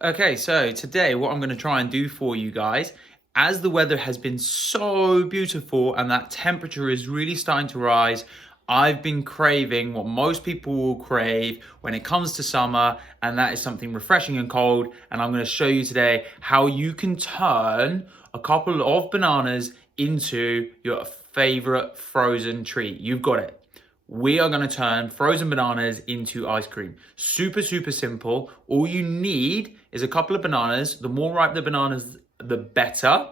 Okay, so today what I'm going to try and do for you guys, as the weather has been so beautiful and that temperature is really starting to rise, I've been craving what most people will crave when it comes to summer, and that is something refreshing and cold. And I'm going to show you today how you can turn a couple of bananas into your favorite frozen treat. You've got it. We are going to turn frozen bananas into ice cream. Super, super simple. All you need is a couple of bananas. The more ripe the bananas, the better.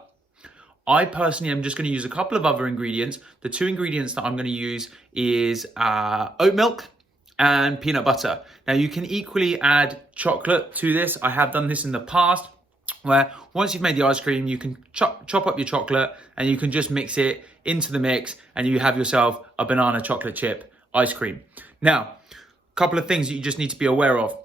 I personally am just going to use a couple of other ingredients. The two ingredients that I'm going to use is oat milk and peanut butter. Now you can equally add chocolate to this. I have done this in the past, where once you've made the ice cream, you can chop up your chocolate and you can just mix it into the mix and you have yourself a banana chocolate chip ice cream. Now, a couple of things that you just need to be aware of.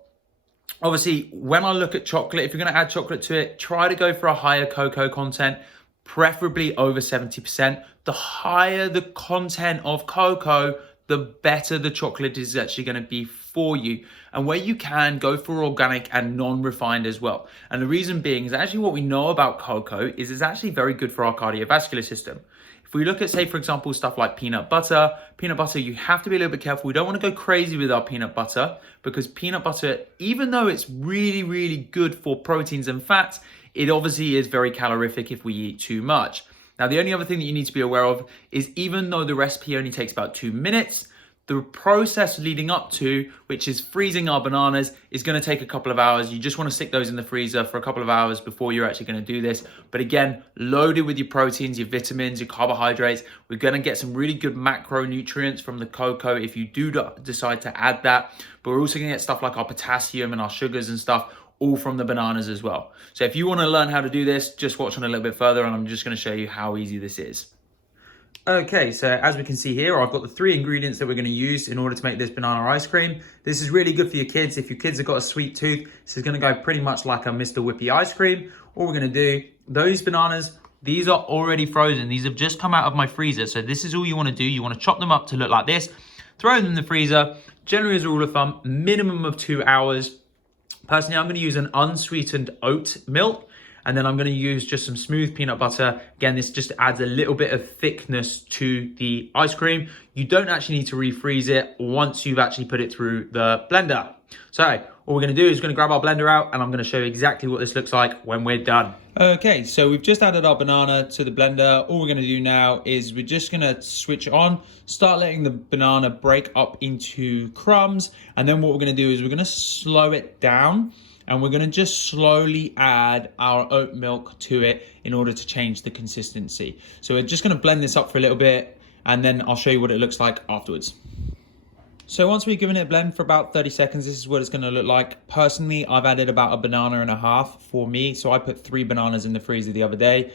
Obviously, when I look at chocolate, if you're going to add chocolate to it, try to go for a higher cocoa content, preferably over 70%. The higher the content of cocoa, the better the chocolate is actually going to be for you. And where you can, go for organic and non-refined as well. And the reason being is actually what we know about cocoa is it's actually very good for our cardiovascular system. If we look at, say, for example, stuff like peanut butter, you have to be a little bit careful. We don't want to go crazy with our peanut butter, because peanut butter, even though it's really, really good for proteins and fats, it obviously is very calorific if we eat too much. Now, the only other thing that you need to be aware of is, even though the recipe only takes about 2 minutes, the process leading up to, which is freezing our bananas, is going to take a couple of hours. You just want to stick those in the freezer for a couple of hours before you're actually going to do this. But again, loaded with your proteins, your vitamins, your carbohydrates. We're going to get some really good macronutrients from the cocoa if you do decide to add that. But we're also going to get stuff like our potassium and our sugars and stuff, all from the bananas as well. So if you want to learn how to do this, just watch on a little bit further, and I'm just going to show you how easy this is. Okay, so as we can see here, I've got the 3 ingredients that we're going to use in order to make this banana ice cream. This is really good for your kids. If your kids have got a sweet tooth, this is going to go pretty much like a Mr. Whippy ice cream. All we're going to do, those bananas, these are already frozen. These have just come out of my freezer. So this is all you want to do. You want to chop them up to look like this, throw them in the freezer. Generally, as a rule of thumb, minimum of 2 hours. Personally, I'm going to use an unsweetened oat milk, and then I'm going to use just some smooth peanut butter. Again, this just adds a little bit of thickness to the ice cream. You don't actually need to refreeze it once you've actually put it through the blender. So all we're going to do is we're going to grab our blender out, and I'm going to show you exactly what this looks like when we're done. Okay, so we've just added our banana to the blender. All we're going to do now is we're just going to switch on, start letting the banana break up into crumbs. And then what we're going to do is we're going to slow it down, and we're going to just slowly add our oat milk to it in order to change the consistency. So we're just going to blend this up for a little bit, and then I'll show you what it looks like afterwards. So once we've given it a blend for about 30 seconds, this is what it's going to look like. Personally, I've added about a banana and a half for me. So I put 3 bananas in the freezer the other day.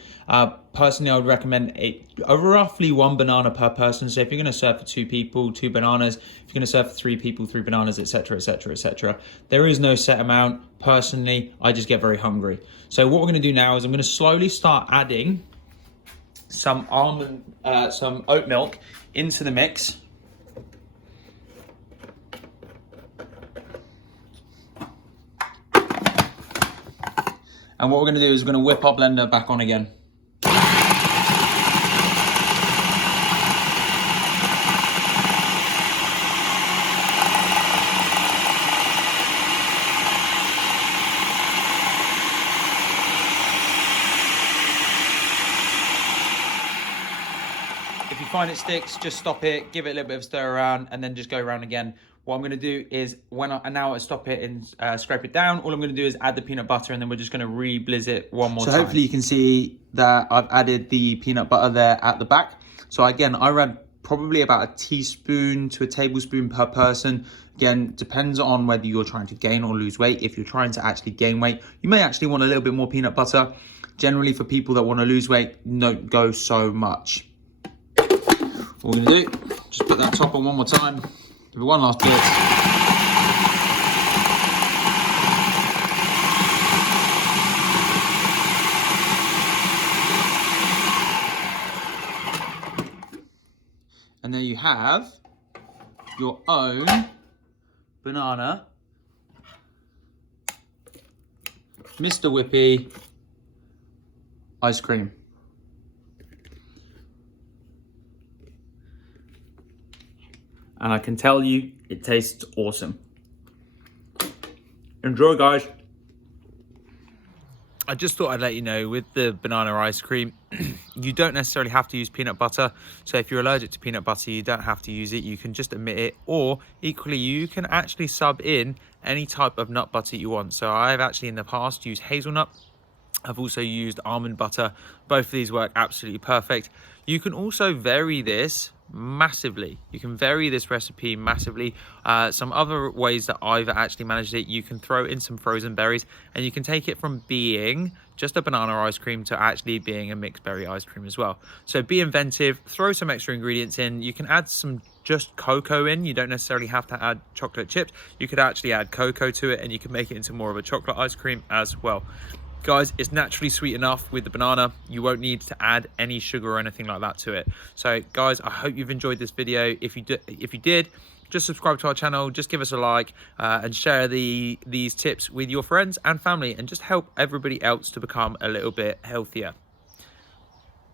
Personally, I would recommend roughly 1 banana per person. So if you're going to serve for 2 people, 2 bananas. If you're going to serve for 3 people, 3 bananas, etc., etc., etc. There is no set amount. Personally, I just get very hungry. So what we're going to do now is I'm going to slowly start adding some oat milk into the mix. And what we're going to do is we're going to whip our blender back on again. If you find it sticks, just stop it, give it a little bit of a stir around, and then just go around again. What I'm going to do is, when I stop it and scrape it down, all I'm going to do is add the peanut butter, and then we're just going to re-blizz it one more time. So hopefully you can see that I've added the peanut butter there at the back. So again, I add probably about a teaspoon to a tablespoon per person. Again, depends on whether you're trying to gain or lose weight. If you're trying to actually gain weight, you may actually want a little bit more peanut butter. Generally, for people that want to lose weight, don't go so much. What we're going to do, just put that top on one more time. Give it one last blitz. And there you have your own banana Mr. Whippy ice cream. And I can tell you, it tastes awesome. Enjoy, guys. I just thought I'd let you know, with the banana ice cream, you don't necessarily have to use peanut butter. So if you're allergic to peanut butter, you don't have to use it. You can just omit it. Or equally, you can actually sub in any type of nut butter you want. So I've actually in the past used hazelnut. I've also used almond butter. Both of these work absolutely perfect. You can also vary this massively. You can vary this recipe massively. Some other ways that I've actually managed it, you can throw in some frozen berries and you can take it from being just a banana ice cream to actually being a mixed berry ice cream as well. So be inventive, throw some extra ingredients in. You can add some just cocoa in. You don't necessarily have to add chocolate chips. You could actually add cocoa to it and you can make it into more of a chocolate ice cream as well. Guys, it's naturally sweet enough with the banana. You won't need to add any sugar or anything like that to it. So guys, I hope you've enjoyed this video. If you did, just subscribe to our channel, just give us a like, and share these tips with your friends and family, and just help everybody else to become a little bit healthier.